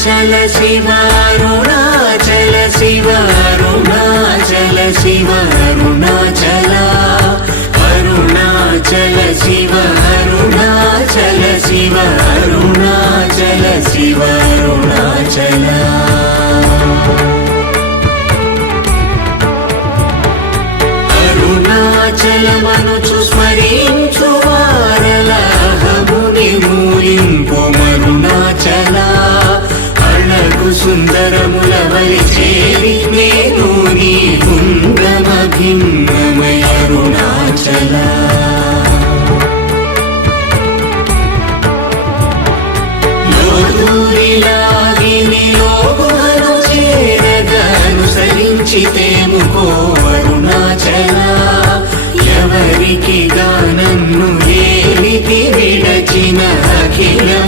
Shiv Arunachal Shiv Arunachal Shiv Arunachal Arunachal Shiv Arunachal Shiv Arunachal Shiv Arunachal अरुणाचलमनुचु स्मरिंचु वारलहमुनि मूलिंपु मरुणाचल अळगु सुंदरमुलवलि cherry नेनु नी गुण्डमभिन्नमय अरुणाचल लोदूरिलागिनि लोगुमनु చేరగనుసరించితేముకో అరుణాచల ఎవరికి గానన్ను ఏలికి విడచిన అఖిలం